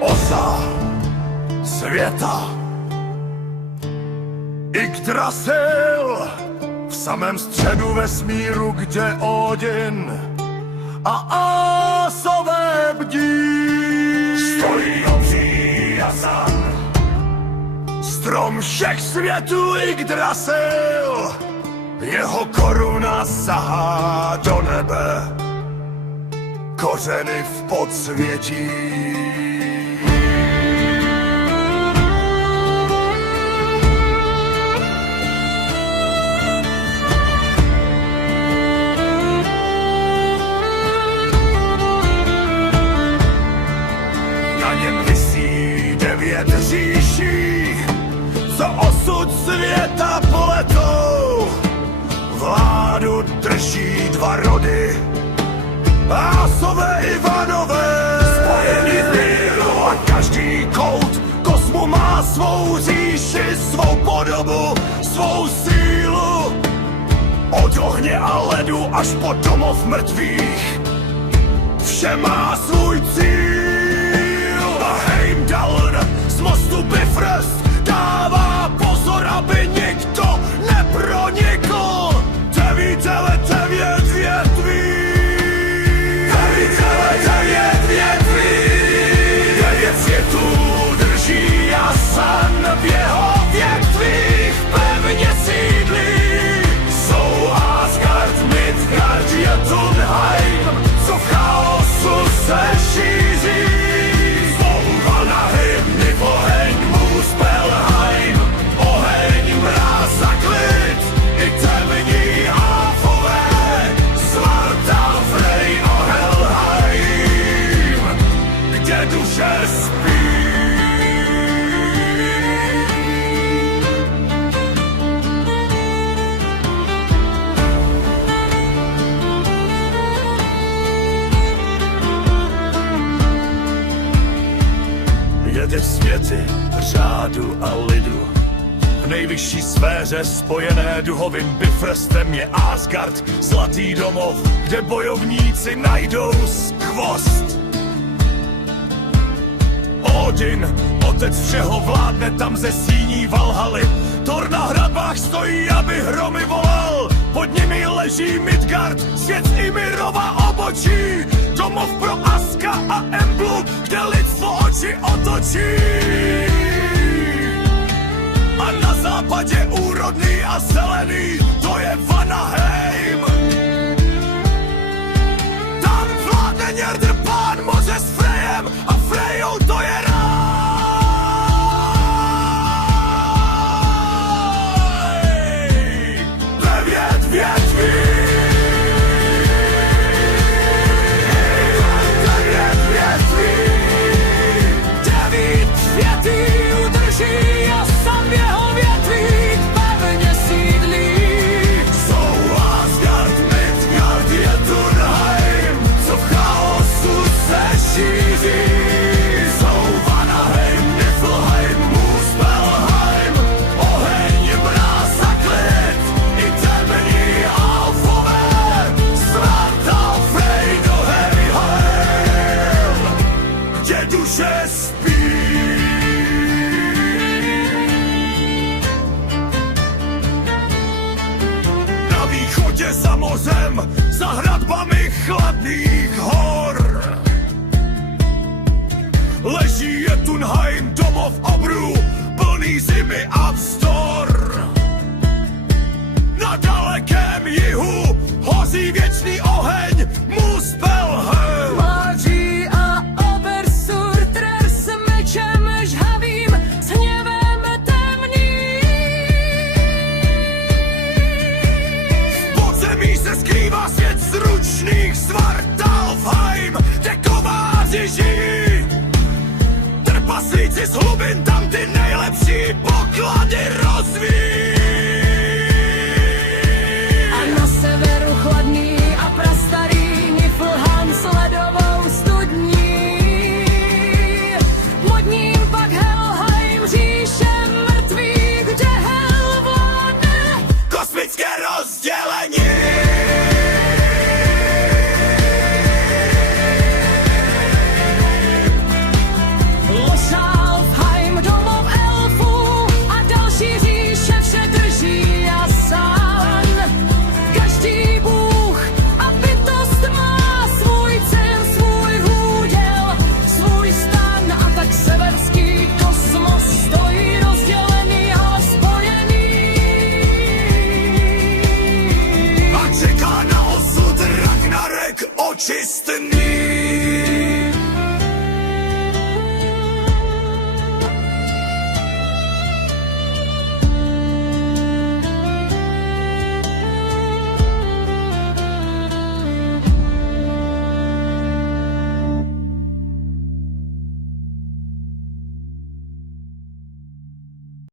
osa světa. Yggdrasil v samém středu vesmíru, kde Odin a Asové bdí. Stojí obří jasan, strom všech světů Yggdrasil, jeho koruna sahá do nebe, kořeny v podsvětí. Na něm visí 9 říší, co osud světa pletou. Vládu drží 2 rody, Asové Ivanové, spojení v míru, a každý kout kosmu má svou říši, svou podobu, svou sílu. Od ohně a ledu až po domov mrtvých, vše má svůj cíl. A Heimdall z mostu Bifrost dává pozor, aby nikdo nepronikl. 9 větví, 9 světů drží jasan, v jeho větvích pevně sídlí. Jsou Asgard, Midgard, Jotunheim, co v chaosu se šíří. Jsou Vanaheim, Niflheim, Muspelheim, oheň, mráz a klid, i temní Alfové, Svartal, Frey a Helheim, kde duše spí. Jede světy, řádu a lidu, v nejvyšší sféře spojené duhovým Bifrostem je Asgard, zlatý domov, kde bojovníci najdou skvost. Odin, otec všeho, vládne tam ze síní Valhaly. Thor na hradbách stojí, aby hromy volal. Pod nimi leží Midgard, svět Ymirova obočí. Domov pro Aska a Emblu, kde lidstvo oči otočí. A na západě úrodný a zelený, to je Vanaheim. Tam vládne Njerdr, pán moře s Frejem, a Frejou to je ráj. 9 větví, 9 větví, 9 světí udrží jasan, v jeho větvích pevně sídlí. Jsou Asgard, Midgard, Jotunheim, co v chaosu se šíří. Jsou Vanaheim, Niflheim, Muspelheim, oheň, mráz a klid, i temní Alfové, Svartal, Frey do Helheim, kde duše spí. Na východě za mořem, za hradbami chladných hor, leží Jotunheim, domov obrů, plný zimy a vzdor. Na dalekém jihu hoří věčný oheň Muspelheim. Máří a Obersurtrer s mečem žhavým, s hněvem temným. V podzemí se skrývá svět zručných, Svartalfheim, kde kováři žijí. Trpaslíci z hlubin tam ty nejlepší poklady rozvíjí. A na severu chladný a prastarý Niflheim s ledovou studní. Pod ním pak Helheim, říše mrtvých, kde Hel vládne. Kosmické rozdělení.